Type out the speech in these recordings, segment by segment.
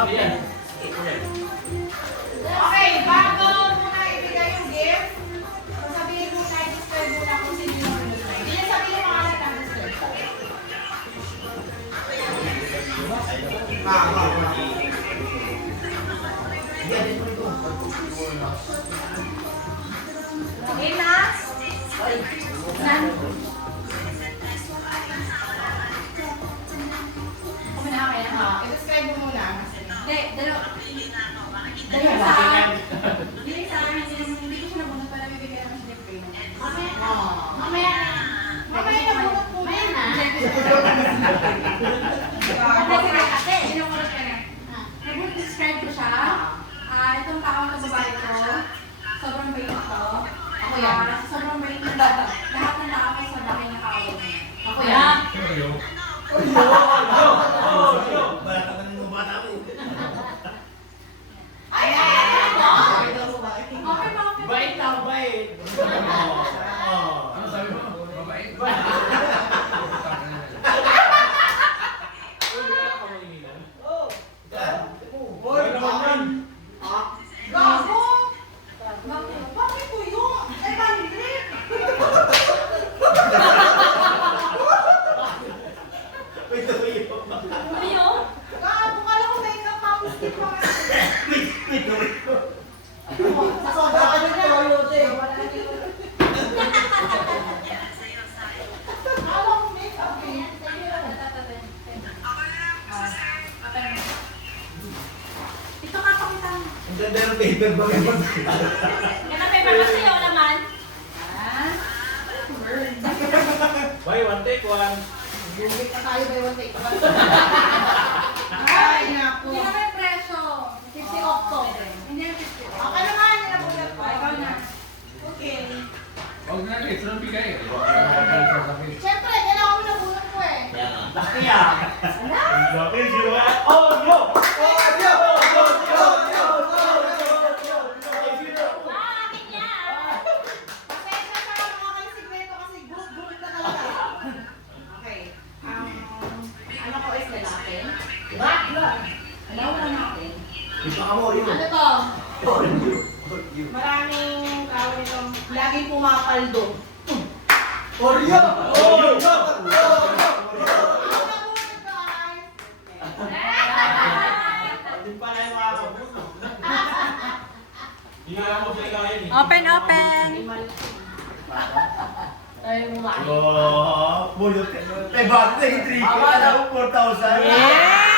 Okay, bago muna ibigay yung gift, sasabihin muna, i-describe muna kung sino yung mag-describe. Hindi niya sabihin yung mga anak ng describe. Okay na? Nan? Okay na, okay na. I-describe mo muna. Hindi, dalawa. Dalawa sa akin. Hindi sa akin, hindi ko siya nabunot pala bibigyan naman siya ng Mamaya na. Mamaya na. Mamaya na bunot po. Mamaya na. Kasi, sinunod ka na. Nag-describe ko siya. Itong tao na babae ko, sobrang bait ko. Ako yan. Sobrang bait na lahat ng tao ko sa dami ng tao. Ako yan. Bait lang, bait. Ano sabi mo? Mabait? Gago! Bakit po yun? Ay, bandit! Ano yun? Gago, kala ko makeup tapos di pa. Sa soda ka din na. Kala ko makeup eh. Ito ka pakita mo. Ang ganda ng paper bag. Yan ang paper kasi yung laman. Buy one, take one. Bumit na tayo by one take. Ay, naku. Hindi na may presyo. 50 octo. Hindi na 50. Okay naman, hindi na po yan. Ikaw na. Okay. Huwag na rin, saan bigay? Siyempre, kailangan ko nabunot ko eh. Laki ah! Laki, zero at all, yo! Akin yan. Pasensya sa mga kalisigreto kasi group na talaga. Okay. Ano ko is lalaki? Alawa natin. Ano to? Maraming tao nitong laging pumapaldo. Oreo! Ang nabunot ko ay... Hindi pa na yung mga kabuno. Hindi nga mo bigay kaya yun eh. Open, open. Ay, mula. Oh, bulot. Eh, bakit na yung 3K? Alam mo, 4,000. Yeah!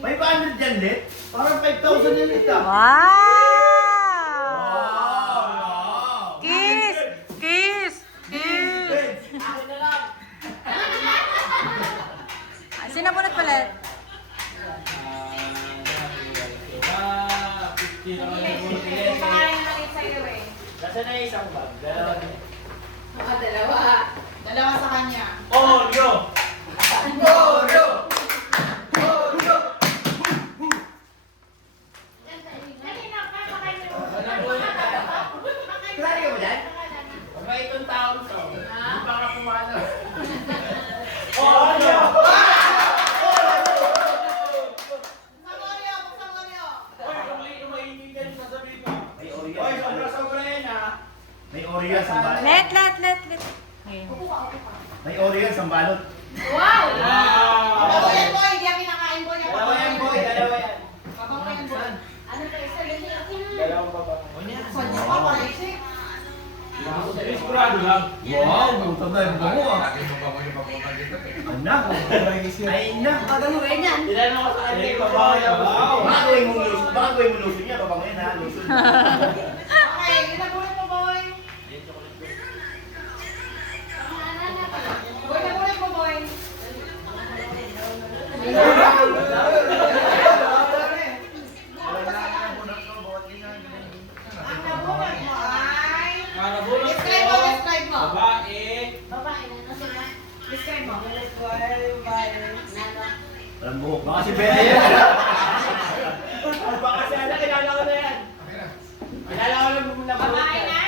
May 500 dyan, Lit? Parang 5,000 yan, Lit, ah. Wow! Kiss! Kiss! Kiss! Sino bunot ulit? Nasaan na isang bag? Dalawa. Dalawa sa kanya. Oh, yo! Oreo! Klaro mo dyan? Mabait yung tao to. Hindi pa ka pumano. Oh, yo! Buksan mo niyo. Oy, kung mainit ka, sasabihin ko. May Oreo. Oy, sobra-sobra yan ah. May Oreo yan, sambalot. Let. May Oreo yan, sambalot. Wow! Wow! Dalawa yan, boy. Hindi ang kinakain, boy. Dalawa yan, boy. Dalawa yan. Babang yan, boy. Ano pa isa? Dalawang baba. Saan niya pa? Parisik. Sigurado lang. Wow, butang na yung bango, ah. Anak, ay na. Pagamuin yan. Tinanong ko sa kanya, babaw yan. Wow! Baka gawin mo lusin niya, babango yan, ha? Lusin. Okay, inabulit mo, boy. Boy, nabulit mo, boy. Ang nabulit mo ay... Marabulot Describe mo, describe mo. babae. Babae na, nasa ba? Describe mo. Alam mo, baka si Bella yan. Baka siya Kilala ko na yan. Kilala ko na muna. Babae na.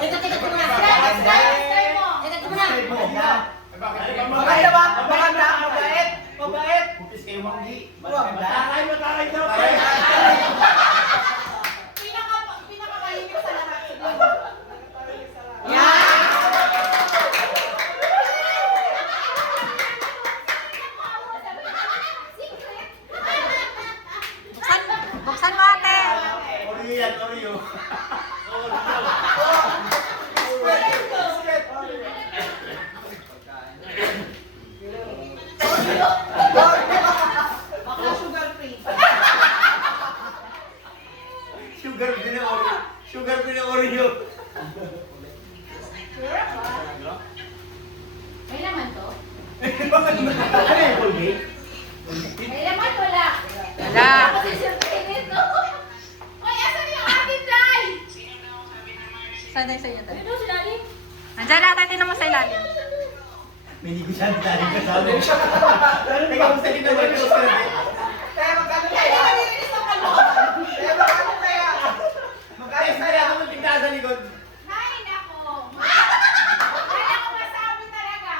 Ito ko muna. Style mo. Ito ko muna. Maganda ba? Maganda? Mabait? Mabait? Kupis kayo manggi. Mataray daw. Pinakamalimit sa lahat. Buksan mo ate. Oreo yan, Oreo. Baka sugar free. Sugar din ang Oreo. Sugar din ang Oreo. May laman to? Ano yung Colgate? May laman wala. Wala. Kasi siyempre nito. Uy, asan yung ating Jai? Saan tayo sa inyo tayo? Ito si Daddy. Andiyan lahat tayo tinan mo sa ilalim. May negosyante tayo kasama. Teka, gusto din naman yung Kaya magkano kaya? Magkano kaya ako ng tingnan sa likod? Ay, nako. Wala ko masabi talaga.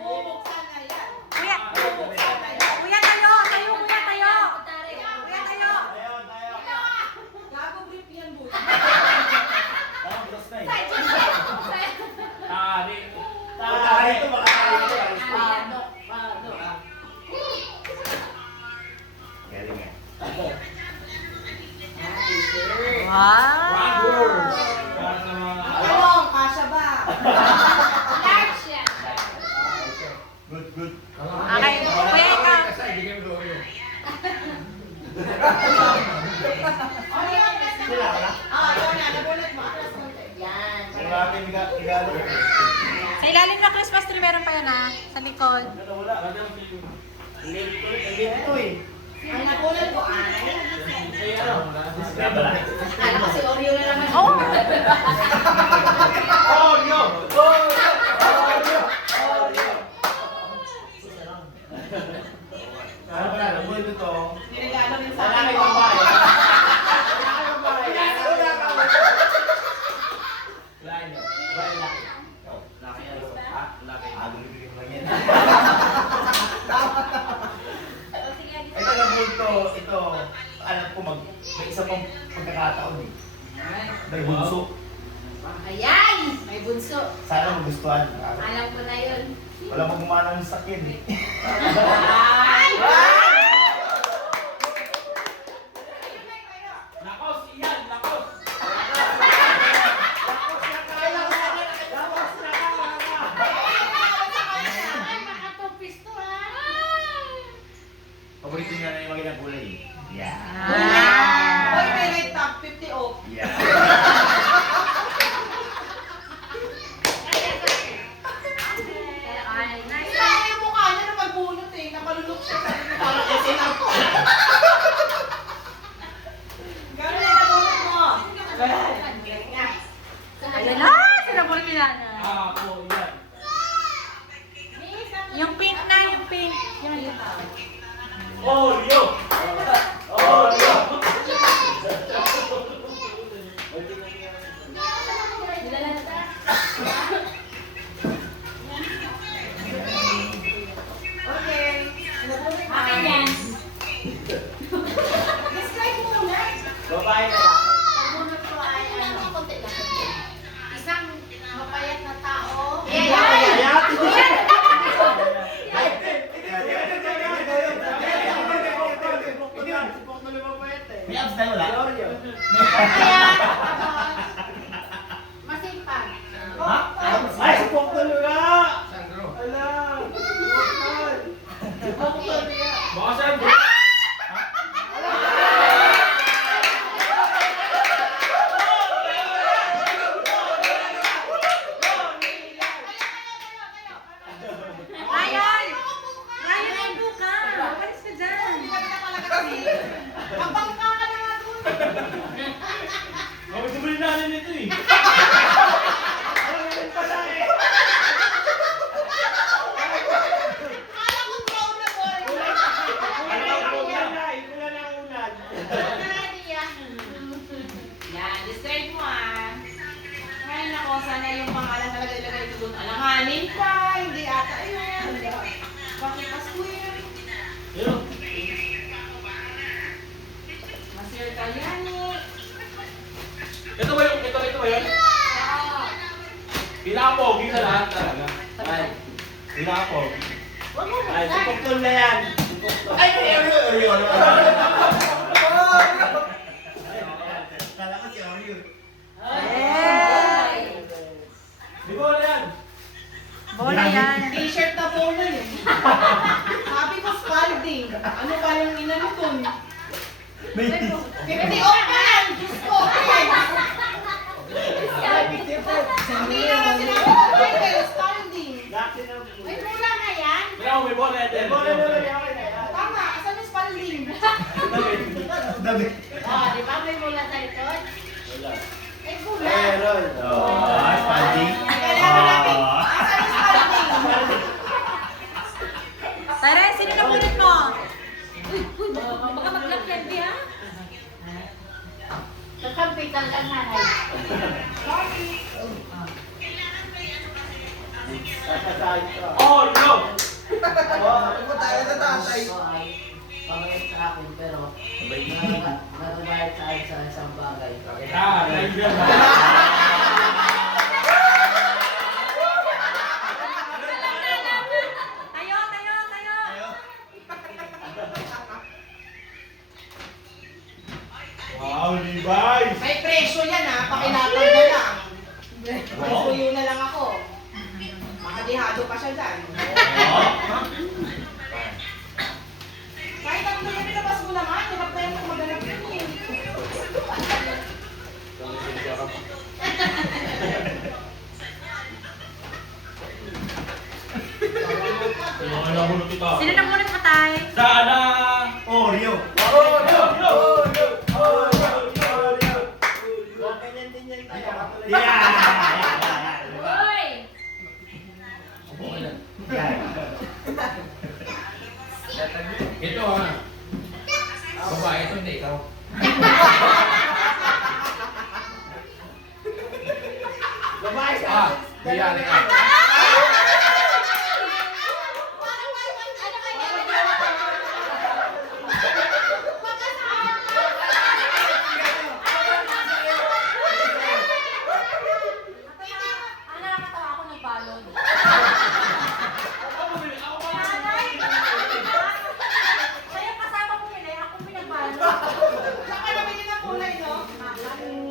Bubuksan na yan. Kuya. Bubuksan na yan. Kuya tayo. Tayo kuya tayo. Kuya tayo. Gago brief yan, boy. Makakain ito, makakain ito. Galing yan. Wow. Ano? Kasha ba? Large yan. Good, good. Okay. Kuya ikaw. Sila ka na? Yun na. Nabulat mo. Atras konti. Yan. Kung natin igalo. Sa ilalim na Christmas tree meron pa yan ha. Sa likod. Wala. Late ito eh. Ang nabulat ko ay. Baba na. Ano kasi Oreo na naman. Oh. Oreo! Oreo! Oreo! Oreo! Ano ba na? Nabuhay ko to. Niregalo din sa Wala akin. kayong babae. Wala kayong babae. Wala kang babae. Wala nyo. Wala laki. Laki ano? Ha? Laki. Bibigyan mo lang yan. Ito na po ito. Ito. Alam ko may isa pang pagkakataon eh. May bunso. Ayan! May bunso. Sana magustuhan. Alam ko na yun. Wala magumana ng sakyan eh. Ay! Lakos! Iyan! Lakos! Paborito niya na yung mga ginagulay eh. Yeah. Uy, may rate top 50 off. Yeah. Ay, yung mukha niya na magbunot eh. Nakalulok siya sa inyo. Parang kasi na. Gano'n yung nabunot mo? Ayan na. Sinabulit ni nanay. Ako, yan. Yung pink na, yung pink. Yung Oreo! Oreo! Okay. Akin yan. Describe mo muna. Babae na lang. Nagbunot ko ay ano. Isang mapayat na tao. sana yung pangalan talaga ilagay ko doon. Alanganin pa, hindi ata yun. Bakit Pascual? Yun. Masir Kalyani. Ito ba yung, ito ba yun? Pinakapogi sa lahat talaga. Ay. Pinakapogi. Ay, si Pukton na yan. Ay, Oreo. Kala ko si Oreo. Hey! Di ba wala yan? Bola yan. T-shirt na polo yun. Sabi ko Spalding. Ano ba yung inanutun? May 50 open! Diyos ko, open! Hindi naman sinabi ko, Michael, Spalding. May mula na yan. Kaya may bola yan. Tama, asan yung Spalding? Dami. Di ba may mula sa ito? Wala. May mula. Meron. Oh, Spalding. Kailangan natin, asan yung Spalding? Tara, sino na punit mo? Baka mag-lock ha? Kakampitan lang nanay. Oh, no! Ano po tayo na tatay? Pangayat sa akin pero nagabayad sa akin sa isang bagay. Ah, naibigan. Tayo, tayo, tayo! Wow, Levi's. May presyo yan ha, pakilatag na lang. May suyo na lang ako. Makadihado pa siya dyan. Kahit ang tuloy pinabas mo naman, hirap na yung maganap yun eh. Ano mo ito? Sino na punit mo, Tay? Sana! Oreo. Yeah. Uy! Ito ah. Babae ito, hindi ikaw. Babae Ah, biyari ka. Ano nakakatawa ako ng balon? Siya yung kasama mo nila, ako pinagbalon. Saan ka nabili ng kulay, no?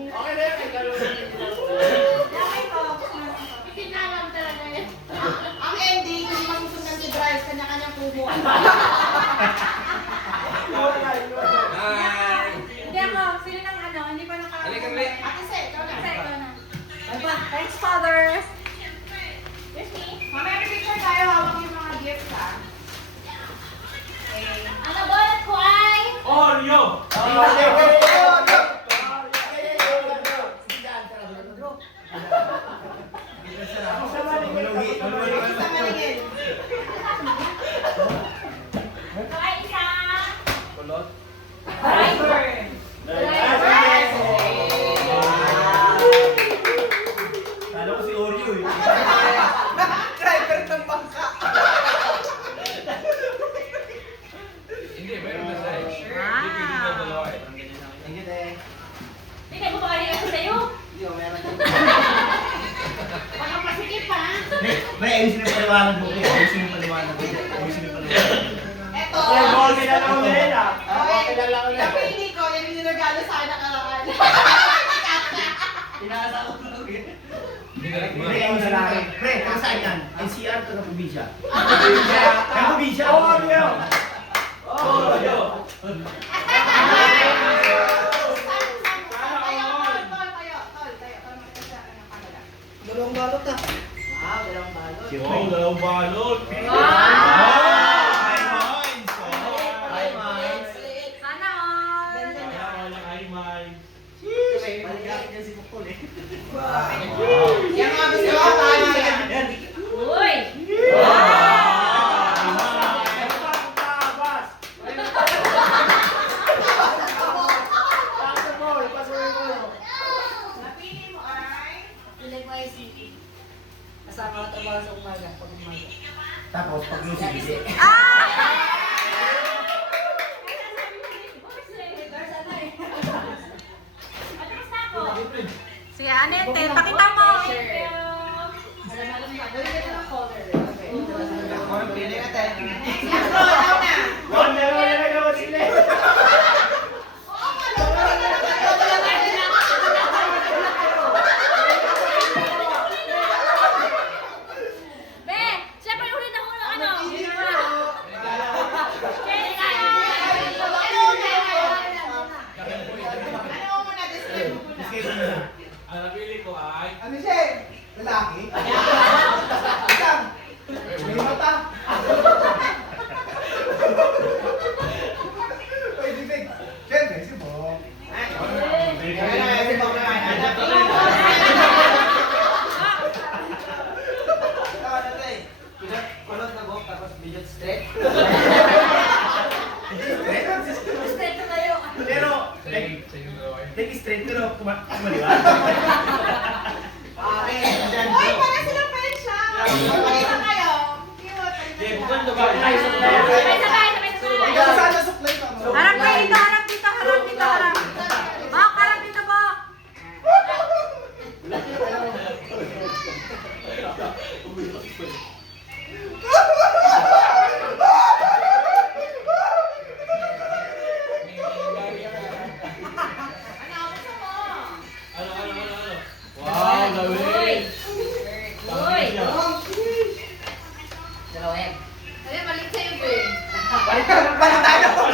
Okay na yan, may kalungan. Laki ko. Pinalam talaga yan. Ang ending, hindi masusundan si Bryce, kanya-kanyang kubo. Hi! Hindi ako, sino ng ano, hindi pa naka... Halika, Gre. Ate Se, ikaw na. Kasi ikaw na. Thanks, Father. Yes, me. Mamaya may picture tayo, hawak yung mga gifts, ha? Okay. Ano bolat ko ay? Oreo! Isa maningin. Ito ay isa. Kulot. Driver. Kala ko si Oreo eh. Driver ng bangka. Hindi, meron na siya. Wow. Hindi pwede na dalawa eh. Thank you, te. Hindi kayo bumabali ako sa'yo. Hindi, meron. Baka masikip, ha? May ayusin yung paliwanag mo. Ayusin yung paliwanag mo. Ayusin yung paliwanag mo. Eto. Okay, ball ka na lang ulit ah. Okay, napili ko, yan yung niregalo sa akin nakaraan. Pinasa ko lang. Hindi na lang. Pre, ayun sa akin. Pre, taga saan yan? NCR, taga probinsya. Taga probinsya. Oreo! Oreo! Dalawang balot ah. Dalawang balot. Wow, dalawang balot. Hi, Moins. Hi, Mike. Sana all. Wala kay Mike. Balikin niya si Pukul eh. Yan mga gusto ko, tayo yan. Uy! Napili mo ay Kasama ka ito sa umaga. Pag umaga. Tapos pag lusig, hindi. Sige, Anete, pakita mo. Pili natin. Be, siyempre ulit ako ng ano. Ang napili ko ay... Ano siya eh? Lalaki? Isang. May mata. Uy, bibig. Siyempre, si Bong. Si Bong na hanap. Ano to eh? Kulot na Bong, tapos bilot straight. Straight na tayo. Pero, Sa inyo dalawa eh. take straight pero kumaliwa. Okay, dyan. Uy, para sila friend siya. Pakita kayo. Cute. Bukan to ba? Ikaw sana suklay ka mo. Harap kayo dito, harap dito, harap dito, harap. Bak, harap dito, Bak. Wow, gawin. Dalawin. Ayun, mali sa'yo, be. Balik tayo.